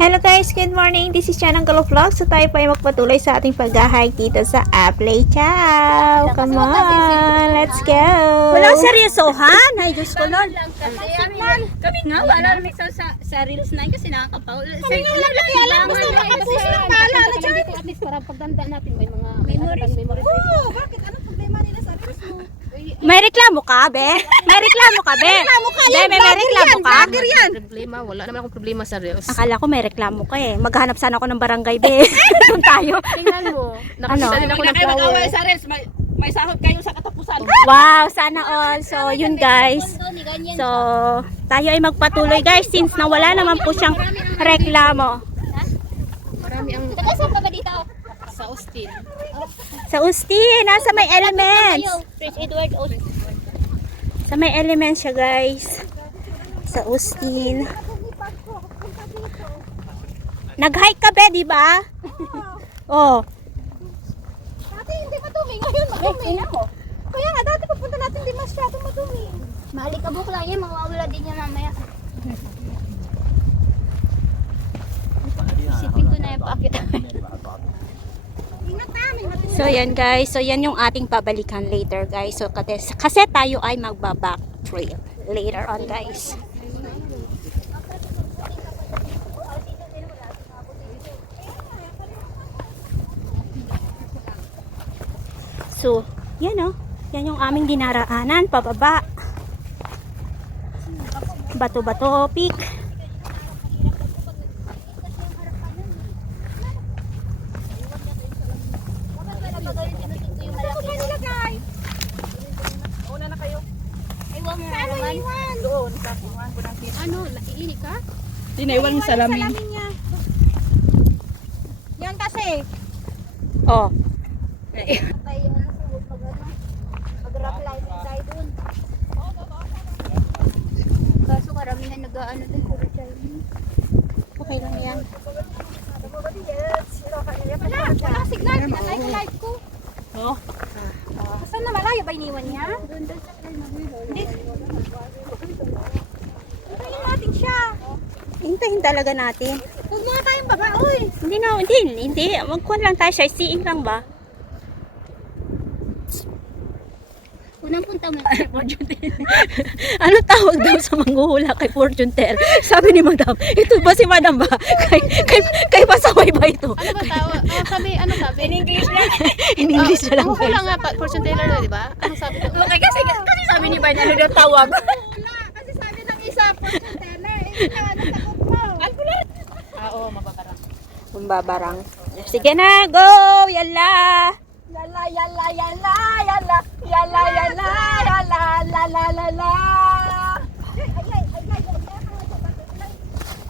Hello guys, good morning. This is Chanang Galo Vlog. So tayo pa ay magpatuloy sa ating pag-hike dito sa Apley Chow. Come on, let's go. Walang seryosohan. Ay, Diyos ko, Lord. Kami nga, wala namin sa reels na yun kasi nakakapaul. Kami nga lang nakialam. Gusto makapuso ng paalala dyan. At least para pagtanda natin may mga Memories. memories. Oo, bakit? Anong problema nila sa reels mo? May reklamo ka, be? May reklamo ka, be? Reklamo ka Be, yan. may reklamo ka? Vlogger yan. Problema, wala naman akong problema sa reels. Akala ko may reklamo ka eh. Maghanap sana ako ng barangay, be. Doon tayo. Tingnan mo, nakakita din ako ng flower. sa reels. May sahod kayo sa katapusan. Wow, sana all. So, yun guys. So, tayo ay magpatuloy guys since nawala naman po siyang reklamo. Marami ang Taga saan ka ba dito? sa Austin. Sa Austin, nasa may elements. Prince Edward Austin. Sa may elements siya guys. Sa Austin. Nag-hike ka be, di ba? Oh. Dati hindi madumi. Ngayon madumi. Kaya nga, dati papunta natin hindi masyadong madumi. Mahalikabok lang yan, mawawala din yan mamaya. Isipin ko na yung pakit. Ingat namin. So yan guys. So yan yung ating pabalikan later guys. So kasi tayo ay magba-back trail later on guys. So, yan o. Yan yung aming dinaraanan, pababa. Bato-bato, peak. Una na kayo. Iwan mo Ano naman. iwan? Doon. Iwan ko ng kit. Ano, naiini ka? Dinaiwan yung salamin. Niya. Yan kasi. Oh. Tayo ano sa mag-rock climbing tayo dun. Kaso karamihan nag-ano din puro Chinese. Okay lang yan. Wala signal. Pinatay ko live ko. Oh. Saan na malayo ba iniwan niya? Hindi. Hintayin natin siya. Hintayin talaga natin. Huwag mga tayong baba. Uy. Hindi. Magkuhan lang tayo, sightseeing lang ba? Unang punta mo. Ano tawag daw sa manghuhula kay fortune teller? Sabi ni madam, ito ba si madam ba? Kay pasaway ba ito? Ano ba tawa? Ano sabi? In English lang. In English na lang. Ako lang nga, fortune teller na, di ba? Ano sabi ko? Okay, kasi sabi ni Barney, ano daw tawag? Wala, kasi sabi ng isa, fortune teller, natakot mo. Alpulat! Oo, mababarang. Bumbabarang. Sige na, go! Yalla! Yala, yala, yala, yala, yala, yala, yala, la, la, la, la.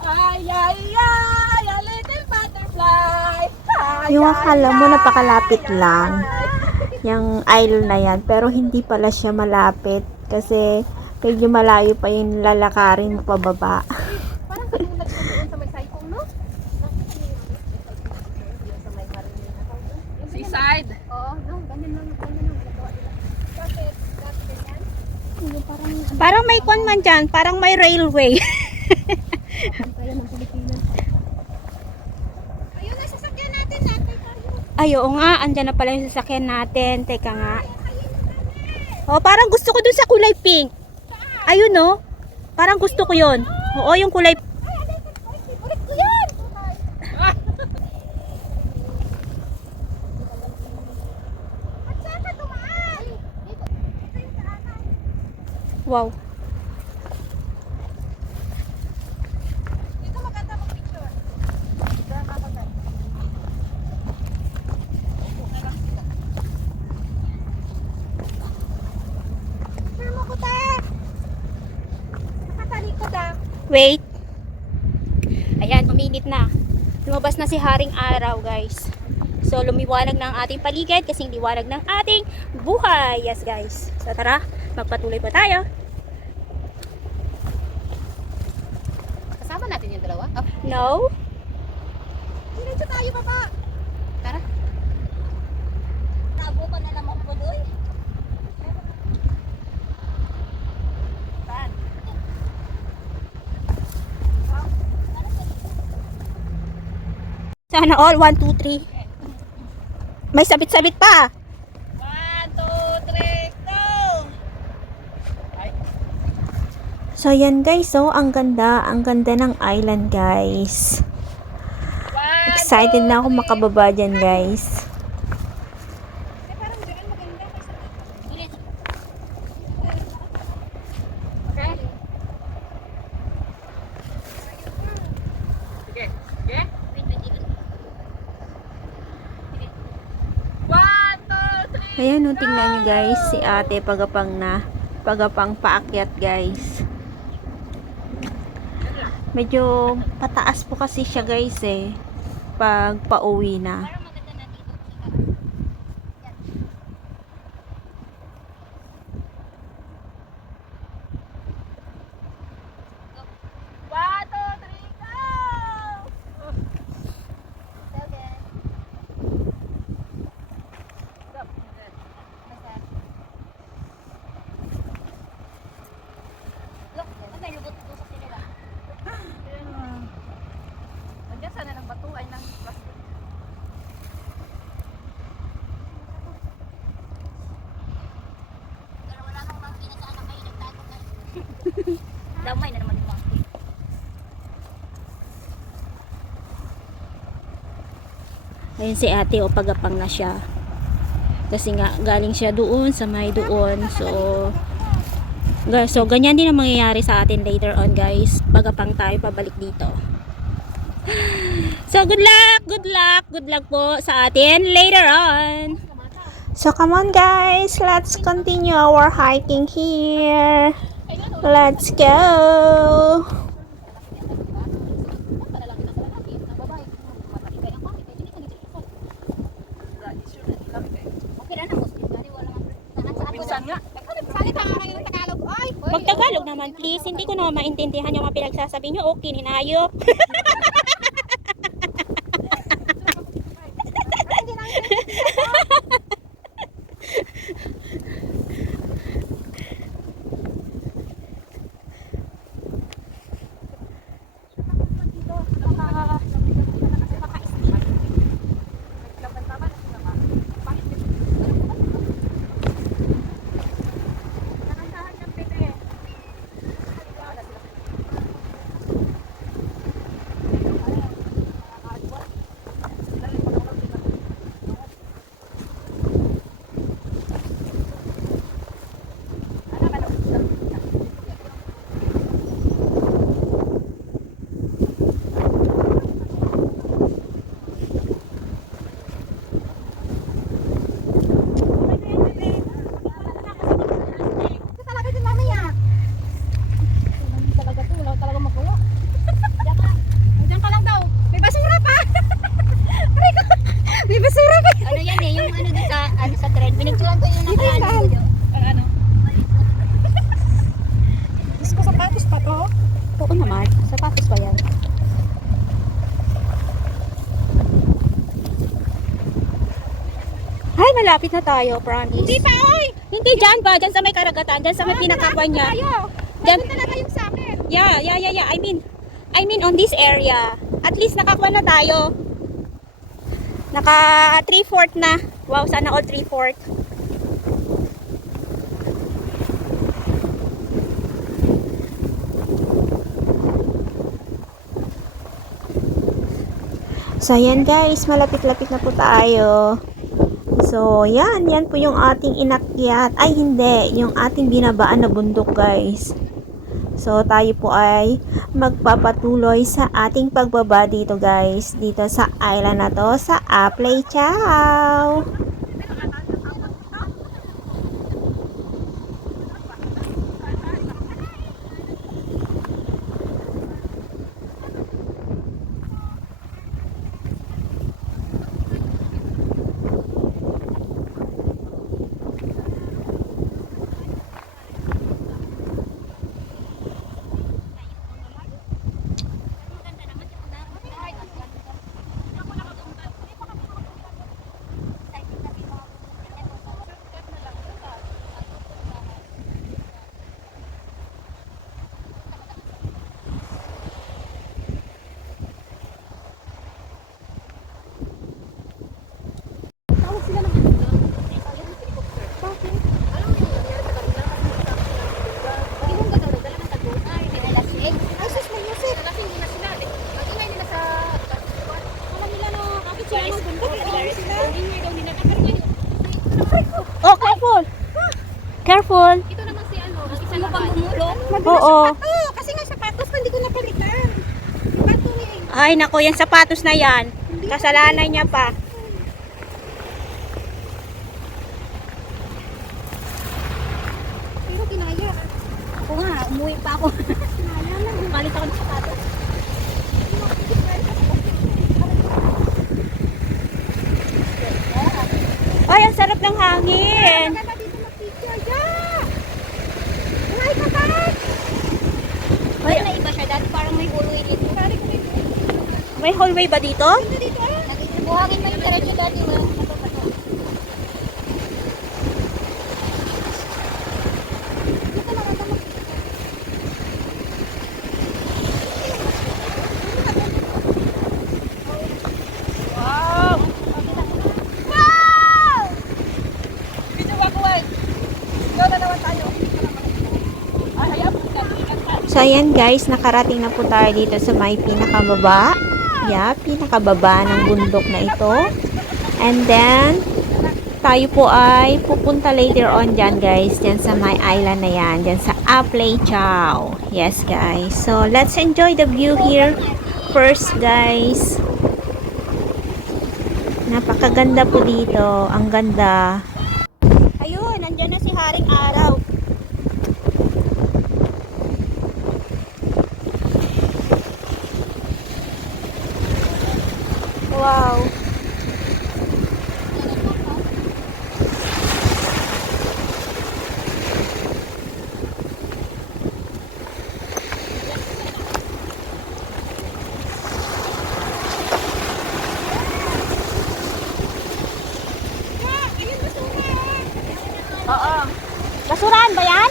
Ay, ay, ay, a little butterfly. Ay, Yung ay, akala mo ay. napakalapit lang. Yung isle na yan. Pero hindi pala siya malapit. Kasi medyo malayo pa yung lalakarin mo pababa. Parang katulad ko doon sa may saipong, no? Seaside. Oo, no, ganyan lang ginagawa nila. Bakit? Dati ganyan? Yung parang Parang may kwan man dyan. Parang may railway. kaya ng Pilipinas. Ayun na, sasakyan natin natin tayo. Ay, oo nga. Andyan na pala yung sasakyan natin. Teka nga. Oh, parang gusto ko dun sa kulay pink. Ayun, no? Parang gusto ko yun. Oo, yung kulay pink. Ulit ko yan! At saan ka tumaan? Ito yung daanan. Wow. Dito maganda mag-picture. Diyan ako tayo. Picture mo ko tayo. Nakatalikod ah. Wait. Ayan, uminit na. Lumabas na si Haring Araw, guys. So, lumiwanag na ang ating paligid kasing liwanag ng ating buhay. Yes, guys. So, tara. Magpatuloy pa tayo. Kasama natin yung dalawa? Oh, No? Diretso tayo baba. tara. Tabo ka na naman po doon. Saan? Sana all. 1, 2, 3. May sabit-sabit pa. 1, 2, 3, go! So, yan guys. So, ang ganda. Ang ganda ng island, guys. Excited na ako makababa dyan, guys. Sige. Sige. 1, 2, 3. Ayan, no, tingnan nyo guys. Si ate pagapang paakyat, guys. Medyo pataas po kasi siya, guys, eh. Pag pauwi na. Nandiyan sana ng bato ay ng plastic. Damay na naman yung mga. Ayun si ate, o pagapang na siya. Kasi nga, galing siya doon, sa may doon. So, ganyan din ang mangyayari sa atin later on, guys. Pagapang tayo, pabalik dito. So, good luck! Good luck! Good luck po sa atin later on! So, come on guys! Let's continue our hiking here! Let's go! Minsan nga. Magtagalog naman, please. Hindi ko naman maintindihan yung mga pinagsasabi nyo. Okay, ninayop. Ano yan eh, yung ano dun sa, ano sa trend. Pinicturan ko yung nakaraan video. Ano? Gusto ko sapatos pa to. Oo naman. Sapatos pa yan. Ay, malapit na tayo, promise. Hindi pa, oy! Hindi, dyan ba? Dyan sa may karagatan. Dyan sa may pinakakwan niya. Dyan Talaga yung sa akin. Yeah. I mean on this area. At least nakakuha na tayo. Naka 3/4 na. Wow, sana all 3/4. So, yan guys. Malapit-lapit na po tayo. So, yan po yung ating inakyat. Ay, hindi. Yung ating binabaan na bundok, guys. So, tayo po ay magpapatuloy sa ating pagbaba dito, guys. Dito sa island na to, sa Aplay Chow. Oo. Kasi nga sapatos ko, hindi ko napalitan. Diba ito eh? Ay, nako, yan sapatos na yan. Kasalanan niya pa. Pero kinaya. Ako nga, umuwi pa ako. Kinaya lang. Palit ako ng sapatos. Ay, ang sarap ng hangin. Maganda dito mag-picture. Yeah! Buhay ka ba? Ay, na iba siya. Dati parang may hallway dito. May hallway ba dito? Buhangin mo yung diretso dati. Walang bato-bato. So, ayan guys, nakarating na po tayo dito sa may pinakababa. Yeah, pinakababa ng bundok na ito. And then, tayo po ay pupunta later on dyan guys, dyan sa may island na yan, dyan sa Aplay Chow. Yes guys, so let's enjoy the view here first guys. Napakaganda po dito, ang ganda. Ayun, nandyan na si Haring Araw. Wow. Oo. Basurahan ba yan?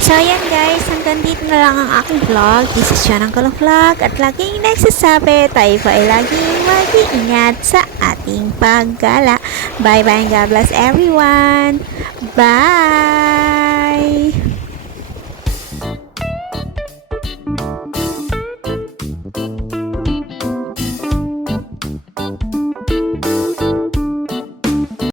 So, ayan guys, hanggang dito na lang ang aking vlog. This is Siya ng Kalong Vlog at laging nagsasabi, tayo pa ay laging mag-iingat sa ating paggala. Bye-bye and God bless everyone. Bye!